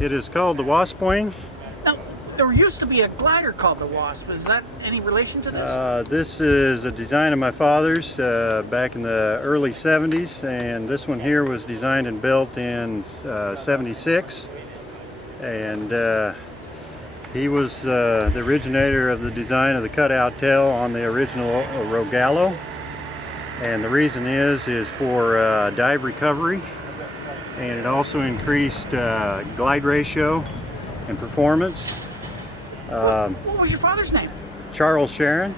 It is called the Wasp Wing. Now, there used to be a glider called the Wasp. Is that any relation to this? This is a design of my father's back in the early 70s, and this one here was designed and built in 76. And he was the originator of the design of the cutout tail on the original Rogallo. And the reason is for dive recovery, and it also increased glide ratio and performance. What was your father's name? Charles Sharon.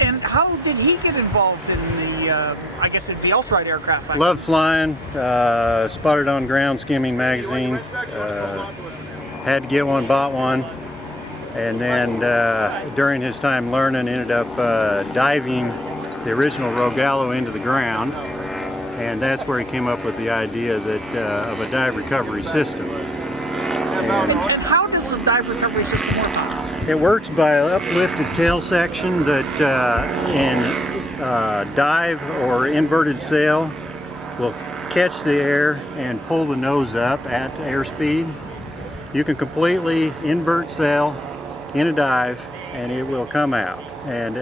And how did he get involved in the, I guess, the Ultralight aircraft? Loved flying, spotted on Ground Skimming magazine, had to get one, bought one, and then during his time learning ended up diving the original Rogallo into the ground, and that's where he came up with the idea that of a dive recovery system. And how does the dive recovery system work? It works by an uplifted tail section that in dive or inverted sail will catch the air and pull the nose up at airspeed. You can completely invert sail in a dive and it will come out. And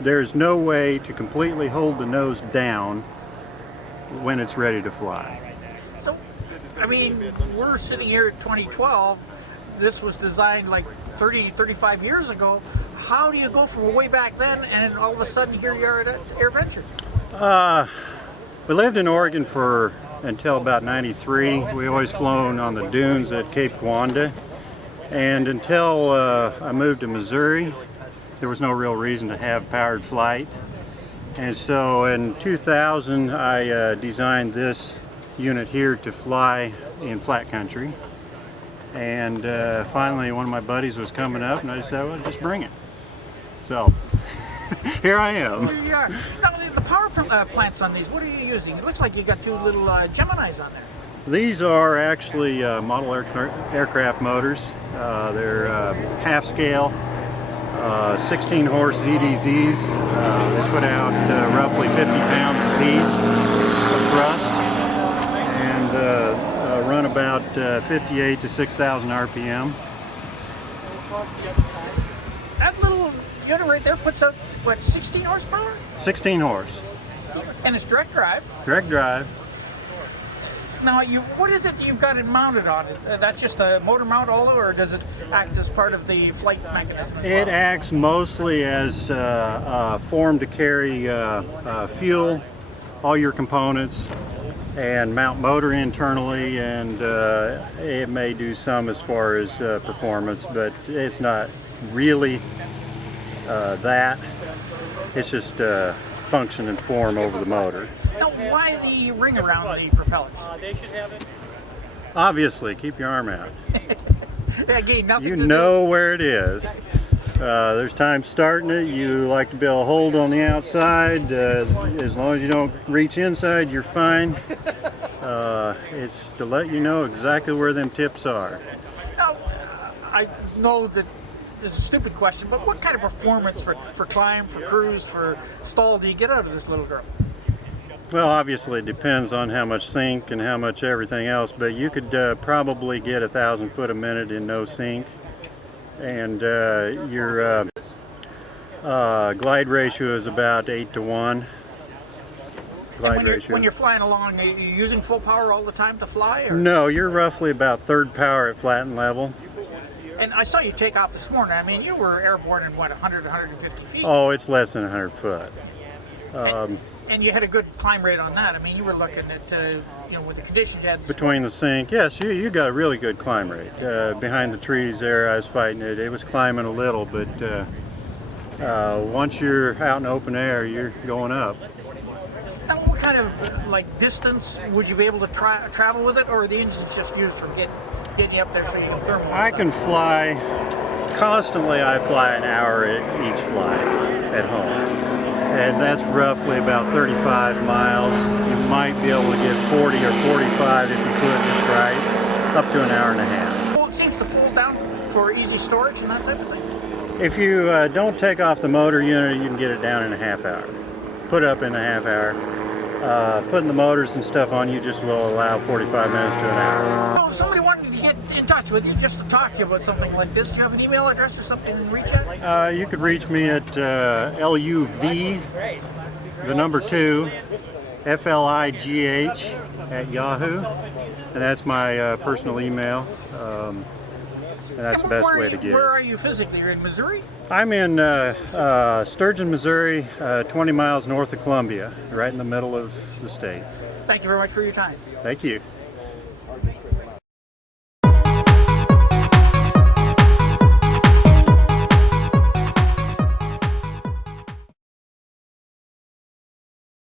there's no way to completely hold the nose down when it's ready to fly. So, I mean, we're sitting here in 2012. This was designed like 30, 35 years ago. How do you go from way back then and all of a sudden here you are at Airventure? We lived in Oregon until about 93. We always flown on the dunes at Cape Kiwanda. And until I moved to Missouri, there was no real reason to have powered flight. And so in 2000, I designed this unit here to fly in flat country. And finally, one of my buddies was coming up, and I said, well, just bring it. So here I am. Here you are. Now, the power plants on these, what are you using? It looks like you got two little Geminis on there. These are actually model aircraft motors. They're half scale, 16 horse ZDZs. They put out roughly 50 pounds a piece of thrust and run about 58 to 6,000 RPM. That little unit right there puts out, what, 16 horsepower? 16 horse. And it's direct drive. Direct drive. Now, what is it that you've got it mounted on? That's just a motor mount all over, or does it act as part of the flight mechanism? It acts mostly as a form to carry fuel, all your components, and mount motor internally, and it may do some as far as performance, but it's not really that. It's just function and form over the motor. Now, why the ring around the propellers? Obviously, keep your arm out. Again, nothing You to know where it is. There's times starting it, you like to be able to hold on the outside. As long as you don't reach inside, you're fine. It's to let you know exactly where them tips are. Now, I know that this is a stupid question, but what kind of performance for climb, for cruise, for stall do you get out of this little girl? Well, obviously it depends on how much sink and how much everything else, but you could probably get 1,000 foot a minute in no sink, and your glide ratio is about 8 to 1. When you're flying along, are you using full power all the time to fly? Or? No, you're roughly about third power at flat and level. And I saw you take off this morning. I mean, you were airborne in what, 100, 150 feet? Oh, it's less than 100 foot. And you had a good climb rate on that. I mean, you were looking at, you know, with the conditions you had. Between the sink, yes, you got a really good climb rate. Behind the trees there, I was fighting it. It was climbing a little, but once you're out in open air, you're going up. Now, what kind of like distance would you be able to travel with it, or are the engines just used for getting you up there so you can thermal? I can fly constantly. I fly an hour each flight at home, and that's roughly about 35 miles. You might be able to get 40 or 45 if you put it just right, up to an hour and a half. Well, it seems to fold down for easy storage and that type of thing. If you don't take off the motor unit, you can get it down in a half hour. Put up in a half hour. Putting the motors and stuff on you just will allow 45 minutes to an hour. Well, if somebody wanted to get in touch with you just to talk to you about something like this, do you have an email address or something to reach at? You could reach me at LUV, the number 2, FLIGH at Yahoo, and that's my personal email. And that's the best way to get it. Where are you physically? You're in Missouri? I'm in Sturgeon, Missouri, 20 miles north of Columbia, right in the middle of the state. Thank you very much for your time. Thank you.